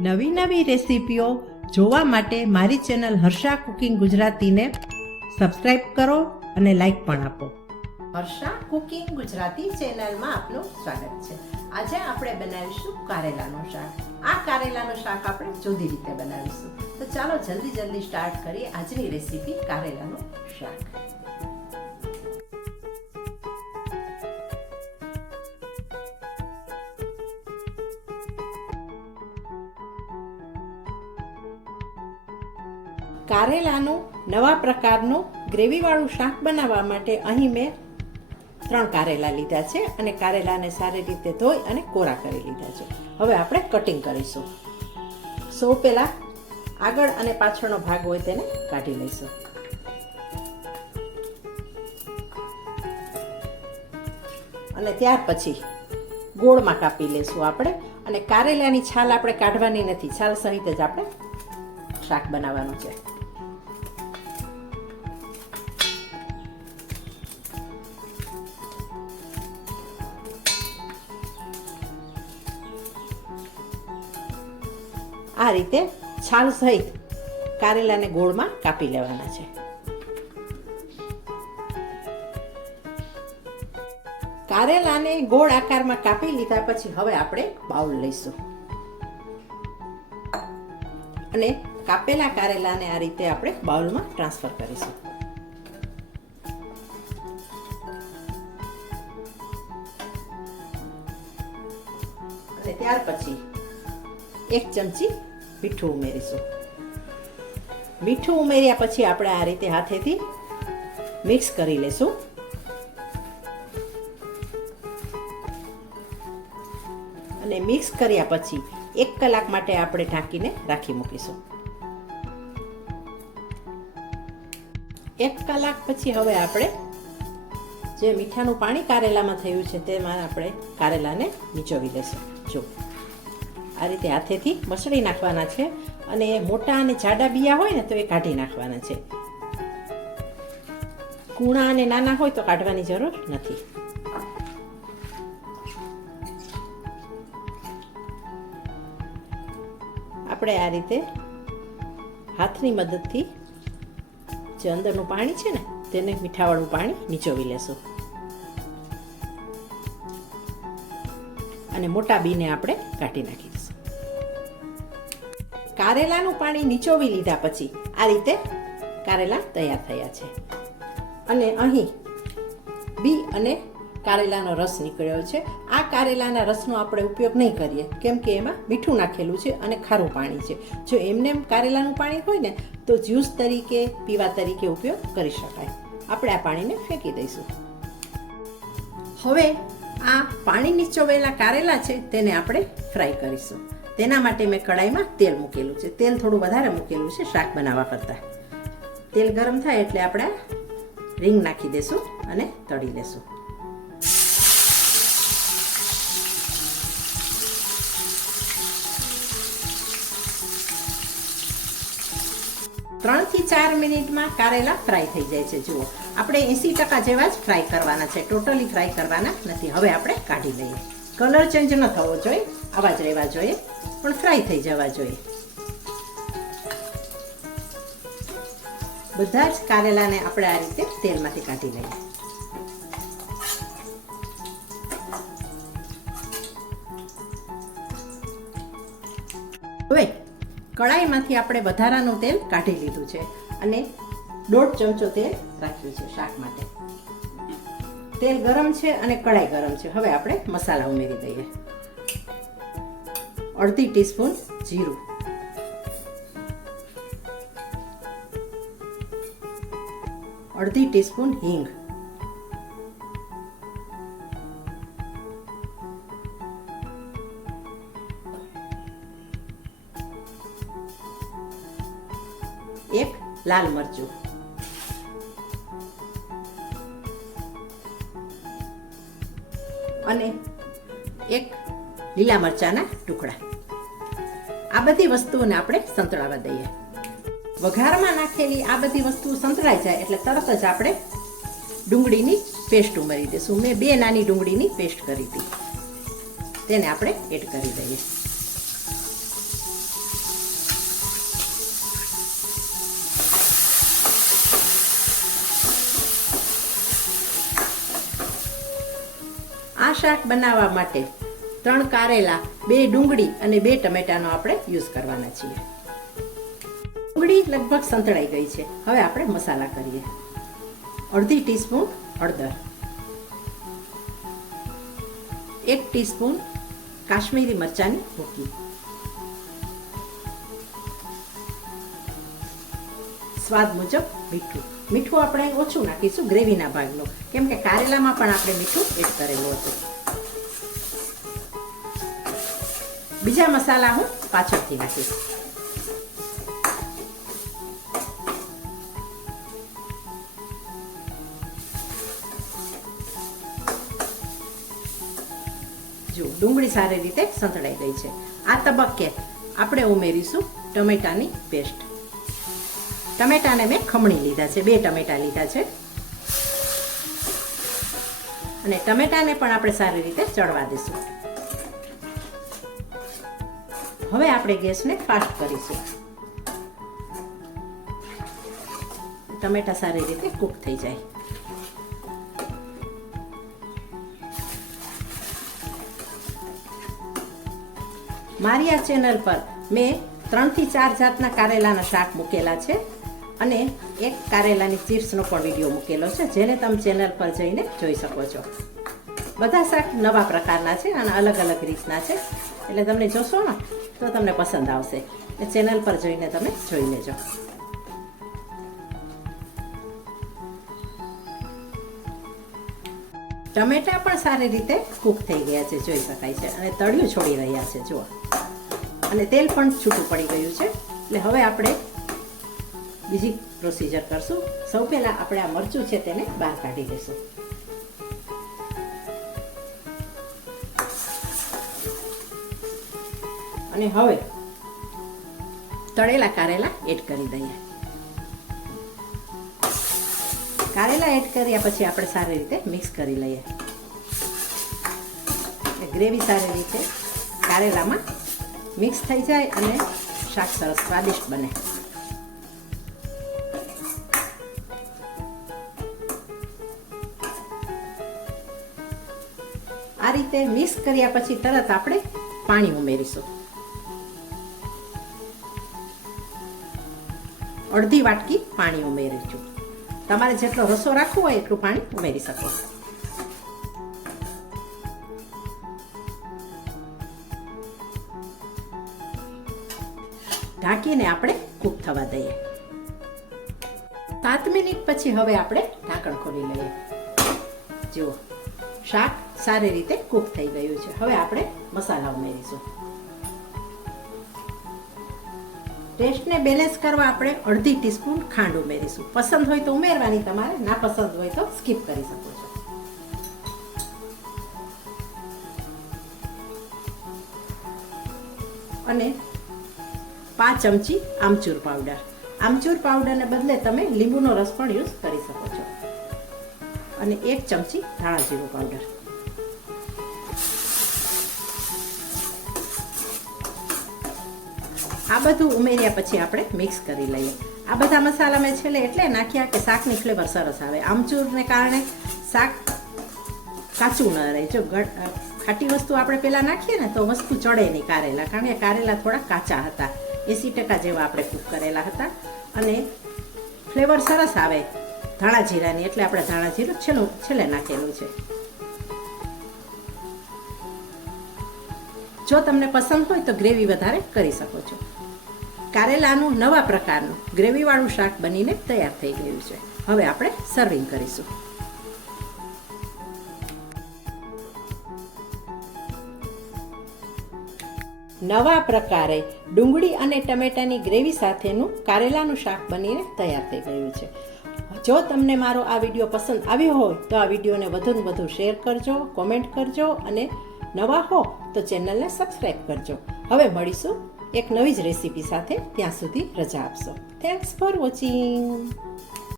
નવી નવી રેસીપીઓ જોવા માટે મારી ચેનલ હર્ષા કુકિંગ ગુજરાતીને સબસ્ક્રાઇબ કરો અને લાઈક પણ આપો. હર્ષા કુકિંગ ગુજરાતી ચેનલમાં આપનું સ્વાગત છે. આજે આપણે બનાવીશું કારેલાનું શાક. આ કારેલાનું શાક આપણે જુદી રીતે બનાવીશું. તો ચાલો જલ્દી જલ્દી સ્ટાર્ટ કરીએ આજની રેસીપી કારેલાનું શાક. કારેલાનું નવા પ્રકારનું ગ્રેવીવાળું શાક બનાવવા માટે અહીં મેં ત્રણ કારેલા લીધા છે અને કારેલાને સારી રીતે ધોઈ અને કોરા કરી લીધા છે. હવે આપણે કટિંગ કરીશું. સૌ પહેલાં આગળ અને પાછળનો ભાગ હોય તેને કાઢી લઈશું. અને ત્યાર પછી ગોળમાં કાપી લઈશું આપણે અને કારેલાની છાલ આપણે કાઢવાની નથી. છાલ સહિત જ આપણે શાક બનાવવાનું છે. આ રીતે છાલ સહિત કારેલાને ગોળમાં કાપી લેવાના છે. કારેલાને ગોળ આકારમાં કાપી લીધા પછી હવે આપણે બાઉલ લઈશું. અને કાપેલા કારેલાને આ રીતે આપણે બાઉલમાં ટ્રાન્સફર કરીશું. અને ત્યાર પછી એક ચમચી મીઠું ઉમેરીશું. મીઠું ઉમેર્યા પછી આપણે આ રીતે હાથેથી મિક્સ કરી લેશું. અને મિક્સ કર્યા પછી એક કલાક માટે આપણે ઢાંકીને રાખી મૂકીશું. એક કલાક પછી હવે આપણે જે મીઠાનું પાણી કારેલામાં થયું છે તેમાં આપણે કારેલાને નીચોવી લેશું. જો. આ રીતે હાથેથી મસળી નાખવાના છે અને મોટા અને જાડા બિયા હોય ને તો એ કાઢી નાખવાના છે. કૂણા અને નાના હોય તો કાઢવાની જરૂર નથી. આપણે આ રીતે હાથની મદદથી જે અંદરનું પાણી છે ને તેને મીઠાવાળું પાણી નીચોવી લેશું. અને મોટા બીને આપણે કાઢી નાખી દઈશું કારેલાનું પાણી નીચોવી લીધા પછી આ રીતે કારેલા તૈયાર થયા છે. અને અહીં બી અને કારેલાનો રસ નીકળ્યો છે. આ કારેલાના રસનો આપણે ઉપયોગ નહીં કરીએ, કેમ કે એમાં મીઠું નાખેલું છે અને ખારું પાણી છે. જો એમને કારેલાનું પાણી હોય ને, તો જ્યુસ તરીકે, પીવા તરીકે ઉપયોગ કરી શકાય. આપણે આ પાણીને ફેંકી દઈશું. હવે આ પાણી નીચોવેલા કારેલા છે, તેને આપણે ફ્રાય કરીશું. તેના માટે મેં કડાઈમાં તેલ મૂકેલું છે. તેલ થોડું વધારે મૂકેલું છે શાક બનાવવા કરતાં. તેલ ગરમ થાય એટલે આપણે રીંગ નાખી દેશું અને તળી લેશું. ત્રણથી ચાર મિનિટમાં કારેલા ફ્રાય થઈ જાય છે. જુઓ, આપણે એંસી ટકા જેવા જ ફ્રાય કરવાના છે. ટોટલી ફ્રાય કરવાના નથી. હવે આપણે કાઢી લઈએ. કલર ચેન્જ ન થવો જોઈએ આવા જ રહેવા જોઈએ, પણ ફ્રાય થઈ જવા જોઈએ. બધા જ કારેલાને આપણે આ રીતે તેલમાંથી કાઢી લઈએ. હવે કડાઈમાંથી આપણે વધારાનું તેલ કાઢી લીધું છે અને દોઢ ચમચો તેલ રાખ્યું છે શાક માટે. તેલ ગરમ છે અને કડાઈ ગરમ છે. હવે આપણે મસાલા ઉમેરી દઈએ. અડધી ટીસ્પૂન જીરું. અડધી ટીસ્પૂન હિંગ. એક લાલ મરચું. અને એક લીલા મરચાના ટુકડા. આ બધી વસ્તુઓને આપણે સંતળાવા દઈએ. વઘારમાં નાખેલી આ બધી વસ્તુ સંતળાઈ જાય એટલે તરત જ આપણે ડુંગળીની પેસ્ટ ઉમેરી દઈશું. મેં બે નાની ડુંગળીની પેસ્ટ કરી હતી. તેને આપણે એડ કરી દઈએ. આ શાક બનાવવા માટે ત્રણ કારેલા, બે ડુંગળી અને બે ટમેટાનો આપણે યુઝ કરવાના છીએ. ડુંગળી લગભગ સંતળાઈ ગઈ છે. હવે આપણે મસાલા કરીએ. અડધી ટીસ્પૂન હળદર. એક ટીસ્પૂન કાશ્મીરી મરચાની ભૂકી સ્વાદ મુજબ મીઠું. મીઠું આપણે ઓછું નાખીશું ગ્રેવીના ભાગનું. કેમ કે કારેલામાં પણ આપણે મીઠું એડ કરેલું હતું. બીજા મસાલા હું પાછળથી નાખીશ. જો, ડુંગળી સારી રીતે સંતળાઈ ગઈ છે. આ તબક્કે આપણે ઉમેરીશું ટમેટાની પેસ્ટ. ટમેટાને મેં ખમણી લીધા છે, બે ટમેટા લીધા છે. અને ટમેટાને પણ આપણે સારી રીતે ચડવા દઈશું. હવે આપણે ગેસને ફાસ્ટ કરીશું. ટમેટા સારી રીતે કૂક થઈ જાય. મારી આ ચેનલ પર મેં ત્રણથી ચાર જાતના કારેલાના શાક મૂકેલા છે. અને એક કારેલાની ચિપ્સનો પણ વીડિયો મૂકેલો છે, જેને તમે ચેનલ પર જઈને જોઈ શકો છો. બધા શાક નવા પ્રકારના છે અને અલગ અલગ રીતના છે. એટલે તમને જોશો ને, તો તમને પસંદ આવશે. એ ચેનલ પર જઈને તમે જોઈ લેજો. ટમેટા પણ સારી રીતે કૂક થઈ ગયા છે, જોઈ શકાય છે. અને તળિયું છોડી રહ્યા છે, જુઓ. અને તેલ પણ છૂટું પડી ગયું છે. એટલે હવે આપણે બીજી પ્રોસીજર કરશું. સૌ પહેલાં આપણે આ મરચું છે તેને બહાર કાઢી દઈશું અને હવે તળેલા કારેલા એડ કરી દઈએ. કારેલા એડ કર્યા પછી આપણે સારી રીતે મિક્સ કરી લઈએ. ગ્રેવી સારી રીતે કારેલામાં મિક્સ થઈ જાય અને શાક સરસ સ્વાદિષ્ટ બને. રીતે મિક્સ કર્યા પછી તરત આપણે પાણી ઉમેરીશું. અડધી વાટકી પાણી ઉમેરીશું. તમારે જેટલો રસો રાખવો હોય એટલું પાણી ઉમેરી શકો. ઢાંકીને આપણે કૂક થવા દઈએ. સાત મિનિટ પછી હવે આપણે ઢાંકણ ખોલી લઈએ. જુઓ, શાક સારી રીતે કૂક થઈ ગયું છે. હવે આપણે મસાલા ઉમેરીશું. ટેસ્ટને બેલેન્સ કરવા આપણે અડધી ટીસ્પૂન ખાંડ ઉમેરીશું. પસંદ હોય તો ઉમેરવાની તમારે, ના પસંદ હોય તો સ્કીપ કરી શકો છો. અને પાંચ ચમચી આમચૂર પાવડર આમચૂર પાવડરને બદલે તમે લીંબુનો રસ પણ યુઝ કરી શકો છો. અને એક ચમચી ધાણા જીરું પાવડર આ બધું ઉમેર્યા પછી આપણે મિક્સ કરી લઈએ. આ બધા મસાલા મેં છેલ્લે એટલે નાખ્યા કે શાકની ફ્લેવર સરસ આવે. આમચૂરને કારણે શાક કાચું ન રહે. જો ખાટી વસ્તુ આપણે પહેલાં નાખીએ ને તો વસ્તુ ચડે નહીં કારેલા. કારણ કે કારેલા થોડા કાચા હતા. એંસી ટકા જેવા આપણે કૂક કરેલા હતા. અને ફ્લેવર સરસ આવે ધાણા જીરાની. એટલે આપણે ધાણા જીરું છેલ્લું છેલ્લે નાખેલું છે. જો તમને પસંદ હોય તો ગ્રેવી વધારે કરી શકો છો. કારેલાનું નવા પ્રકારનું ગ્રેવીવાળું શાક બનીને તૈયાર થઈ ગયું છે. હવે આપણે સર્વિંગ કરીશું. નવા પ્રકારે ડુંગળી અને ટમેટાની ગ્રેવી સાથેનું કારેલાનું શાક બનીને તૈયાર થઈ ગયું છે. જો તમને મારો આ વીડિયો પસંદ આવ્યો હોય, તો આ વિડીયોને વધુને વધુ શેર કરજો, કોમેન્ટ કરજો અને નવા હો તો ચેનલને સબસ્ક્રાઈબ કરજો. હવે મળીશું એક નવી જ રેસીપી સાથે ત્યાં સુધી રજા આપશો. Thanks for watching